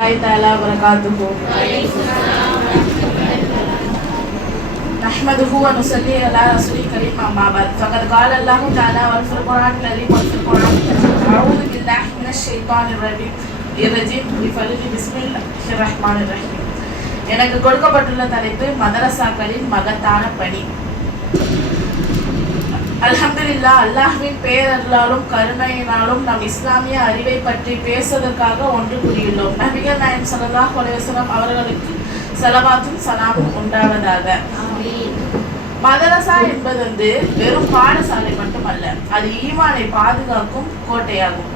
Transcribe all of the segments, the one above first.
تعالى وبركاته نحمده ونصلي على رسوله الكريم أما بعد فقد قال الله تعالى في القرآن الكريم وفي القرآن أعوذ بالله من الشيطان الرجيم بسم الله الرحمن الرحيم. எனக்கு கொடுக்கப்பட்டுள்ள தலைப்பு மதரசாக்களின் மகத்தான பணி. அல்ஹம்துலில்லாஹ், அல்லாஹ்வின் பேரருளாலும் கருணையினாலும் நம் இஸ்லாமிய அறிவை பற்றி பேசுவதற்காக ஒன்று கூடியுள்ளோம். நபிகள் நாயகம் ஸல்லல்லாஹு அலைஹி வஸல்லம் அவர்களுக்கு ஸலவாத்தும் ஸலாமும் உண்டாவதாக. மதரசா என்பது வெறும் பாடசாலை மட்டுமல்ல, அது ஈமானை பாதுகாக்கும் கோட்டையாகும்,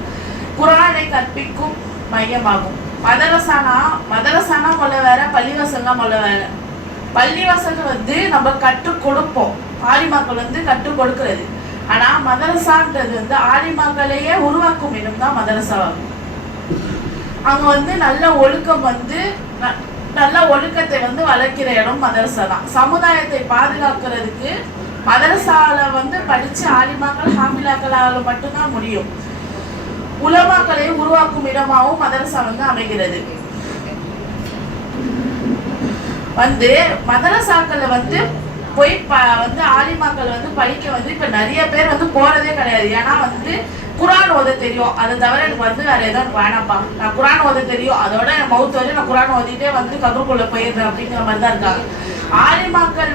குர்ஆனை கற்பிக்கும் மையமாகும். மதரசானா மொழ வேற, பள்ளிவாசல்னா மொழ வேற. பள்ளிவாசல் நம்ம கற்றுக் கொடுப்போம், ஆலிமாக்கள் கற்றுக் கொடுக்கிறது. ஆனா மதரசான்றது ஆலிமாக்களையே உருவாக்கும் இடம் தான் மதரசாவாகும். அங்க நல்ல ஒழுக்கம் நல்ல ஒழுக்கத்தை வளர்க்கிற இடம் மதரசா தான். சமுதாயத்தை பாதுகாக்கிறதுக்கு மதரசால படிச்சு ஆலிமாக்கள் ஹாமிலாக்களால மட்டும்தான் முடியும். உலமாக்களை உருவாக்கும் இடமாகவும் மதரசா அமைகிறது. மதரசாக்கள் போய் ஆலிமாக்கள் படிக்க இப்ப நிறைய பேர் போறதே கிடையாது. ஏன்னா குர்ஆன் ஓத தெரியும், அதை தவிர எனக்கு வேற எதுவும் வேணாப்பா, நான் குர்ஆன் ஓத தெரியும், அதோட என் மவுத் வரையும் நான் குர்ஆன் ஓதிட்டே கபருக்குள்ள போயிடுறேன் அப்படிங்கிற மாதிரி தான் இருக்காங்க. ஆலிமாக்கள்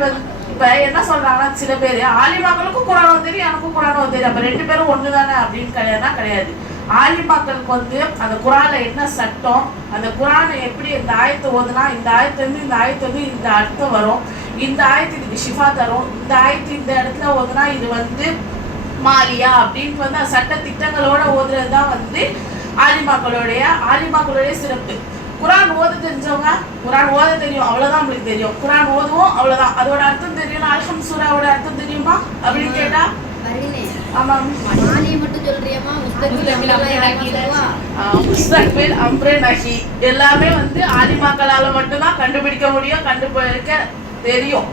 இப்ப என்ன சொல்றாங்கன்னா, சில பேர் ஆலிமாக்களுக்கும் குர்ஆன் ஓத தெரியும், எனக்கும் குர்ஆன் ஓத தெரியும், அப்ப ரெண்டு பேரும் ஒண்ணுதானே அப்படின்னு கிடையாது. ஆலிமாக்களுக்கு அந்த குர்ஆன்ல என்ன சட்டம், அந்த குர்ஆனை எப்படி இந்த ஆயத்தை ஓதுனா இந்த ஆயத்திலிருந்து இந்த ஆயத்துக்கு இந்த அர்த்தம் வரும், இந்த ஆயத்து இதுக்கு ஷிஃபா தரும், இந்த ஆயத்து இந்த இடத்துல ஓதுனா இது மாலியா அப்படின்னு சட்ட திட்டங்களோட ஓதுறதுதான் ஆலிமாக்களுடைய சிறப்பு. குர்ஆன் ஓத தெரிஞ்சவங்க குர்ஆன் ஓத தெரியும் அவ்வளவுதான், நம்மளுக்கு தெரியும். குர்ஆன் ஓதுவோம் அவ்வளவுதான், அதோட அர்த்தம் தெரியும். அல்ஹம் சூராவோட அர்த்தம் தெரியுமா அப்படின்னு கேட்டா எல்லாமே ஆலிமாக்களால மட்டும்தான் கண்டுபிடிக்க முடியும், கண்டுபிடிக்க தெரியும்.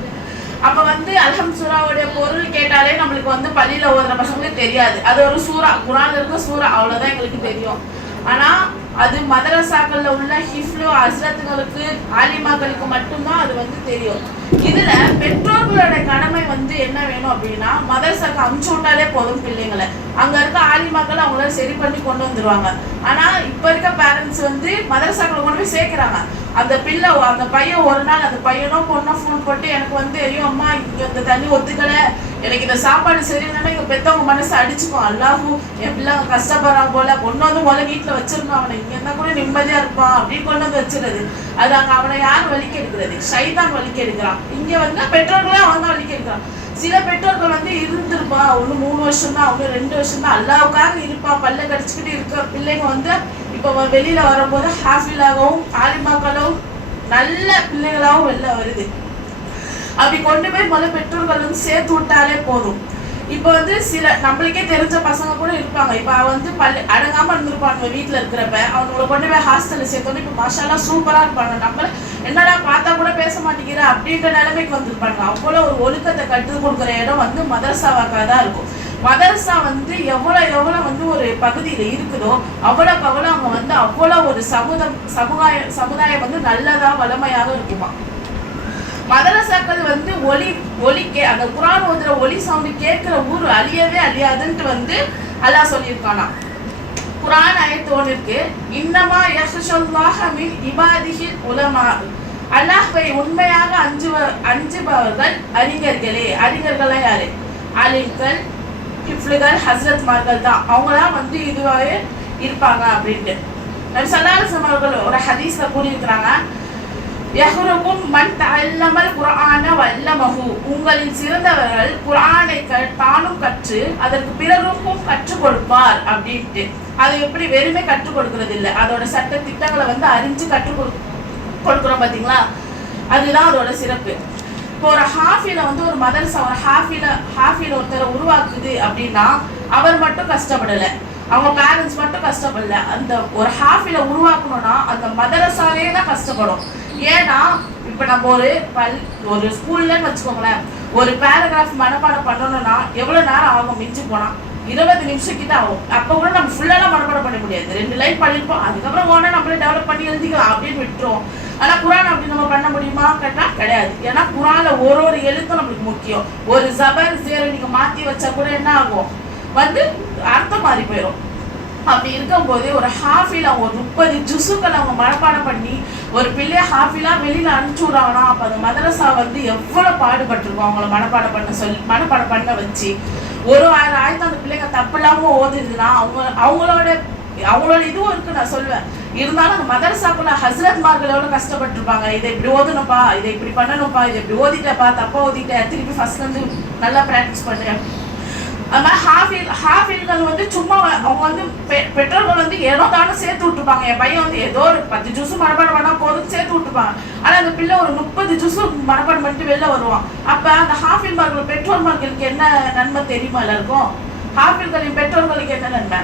அப்ப அல்ஹம் சூராவுடைய பொருள் கேட்டாலே நம்மளுக்கு பள்ளியில ஓதுற பசங்களுக்கு தெரியாது. அது ஒரு சூரா, குர்ஆன்ல இருக்க சூரா, அவ்வளவுதான் எங்களுக்கு தெரியும். ஆனா அது மதரசாக்கள்ல உள்ள ஹிஃப்லு ஹஸ்ரத்துகளுக்கு ஆலிமாக்களுக்கு மட்டும்தான் அது தெரியும். இதுல பெற்றோர்களோட கடமை என்ன வேணும் அப்படின்னா, மதரசாக்கு அமுச்சு விட்டாலே போதும் பிள்ளைங்களை. அங்க இருக்க ஆலிமாக்கள் அவங்கள சரி பண்ணி கொண்டு வந்துருவாங்க. ஆனா இப்ப இருக்க பேரண்ட்ஸ் மதரசாக்களை கொண்டு போய் சேர்க்கிறாங்க. அந்த பையன் ஒரு நாள் அந்த பையனோ பொண்ணோ ஃபோன் போட்டு எனக்கு ஐயோ அம்மா இங்க இந்த தண்ணி ஒத்துக்கல, எனக்கு இந்த சாப்பாடு சரியில்லைன்னா இங்க பெத்தவங்க மனசு அடிச்சுக்கும். அல்லாஹூ என் பிள்ளை கஷ்டப்படுறான் போல, கொண்டு முதல்ல வீட்டுல வச்சிருக்கோம், அவனை இங்க இருந்தா கூட நிம்மதியா இருப்பான் அப்படின்னு கொண்டு வச்சிருது. அது அங்க அவனை யார் வலிக்க எடுக்கிறது? ஷைத்தான் வலிக்க எடுக்கிறான். இங்க பெற்றோர்களே அவங்க தான் வலிக்க எடுக்கிறான். சில பெற்றோர்கள் இருந்திருப்பா, ஒண்ணு 3 வருஷம் தான், ஒண்ணு 2 வருஷம் தான், அல்லாவுக்காக இருப்பா, பல்ல கடிச்சுக்கிட்டு இருக்க பிள்ளைங்க இப்ப வெளியில வரும்போது ஹாஃபிலாகவும் ஆலிமாக்களும் நல்ல பிள்ளைகளாகவும் வெளில வருது. அப்படி கொண்டு போய் முதல்ல பெற்றோர்கள் சேர்த்து விட்டாலே போதும். இப்ப சில நம்மளுக்கே தெரிஞ்ச பசங்க கூட இருப்பாங்க. இப்ப அடங்காம இருந்திருப்பாங்க வீட்டுல இருக்கிறப்ப, அவங்களை கொண்டு போய் ஹாஸ்டல்ல சேர்த்தோன்னு இப்ப மாஷால்லா சூப்பரா இருப்பாங்க. நம்ம என்னடா பார்த்தா கூட பேச மாட்டேங்கிற அப்படின்ற நிலைமைக்கு வந்திருப்பாங்க. அவ்வளவு ஒரு ஒழுக்கத்தை கற்றுக் கொடுக்குற இடம் மதரசாவாக்கா தான் இருக்கும். மதரசா எவ்வளவு ஒரு பகுதியில இருக்குதோ அவ்வளவுக்கு அவங்க அவ்வளவு ஒரு சமுதாயம் நல்லதா வளமையாக இருக்குமா. மதரசாக்கள் ஒலிக்க அந்த குர்ஆன் ஓதுற ஒலி சவுண்டு கேட்கிற ஊர் அழியவே அழியாதுன்ட்டு அல்லாஹ் சொல்லியிருக்கானா. குர்ஆன் ஆயத்து ஒன்று இருக்கு, இன்னமா யஹ்ஷல்லாஹ மின் இபாதிஹில் உலமா, அல்லாஹ்வை உண்மையாக அஞ்சுபவர்கள் அறிஞர்களே. அறிஞர்களா யாரு? ஆலிம்கள், ஹிஃப்லுகள், ஹஸ்ரத்மார்கள் தான். அவங்கதான் இதுவாகவே இருப்பாங்க அப்படின்ட்டு நபி ஸல்லல்லாஹு அலைஹி வஸல்லம் அவர்கள் ஒரு ஹதீஸ்ல கூறியிருக்கிறாங்க, யஹ்ருகும் மன் தஅல்லமல் குர்ஆன வல்லமஹு, உங்களின் சிறந்தவர்கள் குர்ஆனை தானும் கற்று அதற்கு பிறருக்கும் கற்றுக் கொடுப்பார் அப்படின்ட்டு. அதை எப்படி வெறுமே கற்றுக் கொடுக்கறது இல்லை, அதோட சட்ட திட்டங்களை அறிஞ்சு கற்றுக் கொடுக்குறோம் பாத்தீங்களா, அதுதான் அதோட சிறப்பு. இப்போ ஒரு ஹாஃபில ஒரு மதரசா ஒரு ஹாஃபில ஒருத்தரை உருவாக்குது அப்படின்னா அவர் மட்டும் கஷ்டப்படலை, அவங்க பேரண்ட்ஸ் மட்டும் கஷ்டப்படல. அந்த ஒரு ஹாஃபில உருவாக்கணும்னா அந்த மதரசாலே தான் கஷ்டப்படும். ஏன்னா இப்ப நம்ம ஒரு ஸ்கூல்லன்னு வச்சுக்கோங்களேன், ஒரு பேராகிராஃப் மனப்பாடம் பண்ணணும்னா எவ்வளவு நேரம் ஆகும்? மிஞ்சி போனா 20 நிமிஷம் கிட்ட ஆகும். அப்போ கூட நம்ம ஃபுல்லாலாம் மனப்பாடம் பண்ண முடியாது. 2 லைன் பண்ணியிருப்போம், அதுக்கப்புறம் ஓனா நம்மளே டெவலப் பண்ணி எழுதிக்கலாம் அப்படின்னு விட்டுரும். ஆனால் குரான் அப்படி நம்ம பண்ண முடியுமா கேட்டால் கிடையாது. ஏன்னா குரானில் ஒரு எழுத்தும் நம்மளுக்கு முக்கியம். ஒரு ஜபர் ஜேரை நீங்கள் மாற்றி வச்சா கூட என்ன ஆகும், வந்து அர்த்தம் மாறி போயிடும். அப்படி இருக்கும்போது ஒரு ஹாஃபில் அவங்க 30 ஜுசுக்கள் அவங்க மனப்பாடம் பண்ணி ஒரு பிள்ளைய ஹாஃபிலாக வெளியில் அனுப்பிச்சி விட்றாங்கன்னா அப்போ அந்த மதரசா வந்து எவ்வளோ பாடுபட்டிருக்கோம் அவங்கள மனப்பாடம் பண்ண வச்சு. ஒரு 1000 ஆயிரத்து அந்த பிள்ளைங்க தப்பு இல்லாமல் ஓதுதுன்னா அவங்களோட இதுவும் இருக்கு நான் சொல்லுவேன். இருந்தாலும் அந்த மதரசாக்குள்ள ஹஸ்ரத்மார்கள் எவ்வளோ கஷ்டப்பட்டுருப்பாங்க. இதை இப்படி ஓதணும்ப்பா, இதை இப்படி பண்ணணும்ப்பா, இதை இப்படி ஓதிட்டப்பா, தப்பா ஓதிட்டேன், திருப்பி ஃபர்ஸ்ட்லேருந்து நல்லா ப்ராக்டிஸ் பண்ணு. அது மாதிரி ஹாஃபில்கள் வந்து சும்மா அவங்க வந்து பெற்றோர்கள் வந்து ஏதோ தானே சேர்த்து விட்டுருப்பாங்க. என் பையன் வந்து ஏதோ ஒரு 10 ஜூஸும் மனப்பாடம் பண்ணால் போதும் சேர்த்து விட்டுருப்பாங்க. ஆனால் அந்த பிள்ளை ஒரு 30 ஜூஸும் மனப்பாடம் பண்ணிட்டு வெளில வருவான். அப்போ அந்த ஹாஃபில்மார்கள் பெற்றோர்களுக்கு என்ன நன்மை தெரியுமா? எல்லாருக்கும் ஹாஃபில்களின் பெற்றோர்களுக்கு என்ன நன்மை?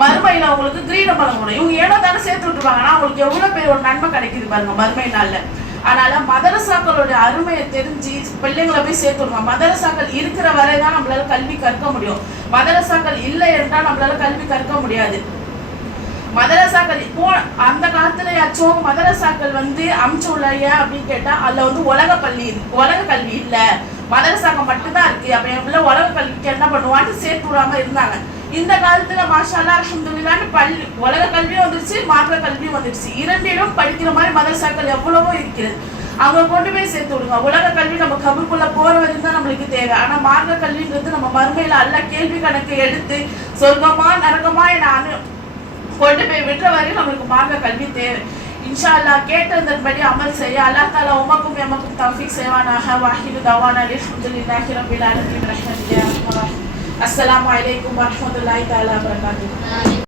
மறுமையில் அவங்களுக்கு கிரீடம் வழங்கணும். இவங்க ஏதோ தானே சேர்த்து விட்டுருப்பாங்க. ஆனால் அவங்களுக்கு எவ்வளோ பேர் ஒரு நன்மை கிடைக்குது பாருங்க மறுமை நாளில். அதனால மதரசாக்களோட அருமையை தெரிஞ்சு பிள்ளைங்களை போய் சேர்த்துடுங்க. மதரசாக்கள் இருக்கிற வரைதான் நம்மளால கல்வி கற்க முடியும். மதரசாக்கள் இல்லை என்றால் நம்மளால கல்வி கற்க முடியாது. மதரசாக்கள் இப்போ அந்த காலத்துலயாச்சும் மதரசாக்கள் வந்து அமுச்சு உள்ளைய அப்படின்னு கேட்டா அதுல வந்து உலக கல்வி இல்லை, மதரசாக்கள் மட்டும்தான் இருக்கு. அப்ப என் பிள்ளை உலக கல்விக்கு என்ன பண்ணுவான்னு சேர்த்து விடாம இருந்தாங்க. இந்த காலத்துல மாஷா அல்லாஹ் அல்ஹம்துலில்லாஹ்னு உலக கல்வியும் வந்துருச்சு, மார்க்க கல்வியும் வந்துருச்சு. இரண்டிலும் படிக்கிற மாதிரி மதரசாக்கள் எவ்வளவோ இருக்கிறது. அவங்க கொண்டு போய் சேர்த்து விடுங்க. உலக கல்வி நம்ம கபருக்குள்ள போற வரைக்கும் தான் நம்மளுக்கு தேவை. ஆனா மார்க்க கல்வின்றது நம்ம மறுமையில அல்ல கேள்வி கணக்கு எடுத்து சொர்க்கமா நரகமா என கொண்டு போய் விடுற வரையும் நம்மளுக்கு மார்க்க கல்வி தேவை. இன்ஷா அல்லாஹ் கேட்டதன்படி அமல் செய்ய அல்லாஹ் தஆலா உமக்கும் எமக்கும் தௌஃபீக் செய்வானாக. வாஹிது தவானா அல்ஹம்துலில்லாஹி ரப்பில் ஆலமீன். அஸ்ஸலாமு அலைக்கும் வரஹ்மத்துல்லாஹி தஆலா வபரகாத்துஹு.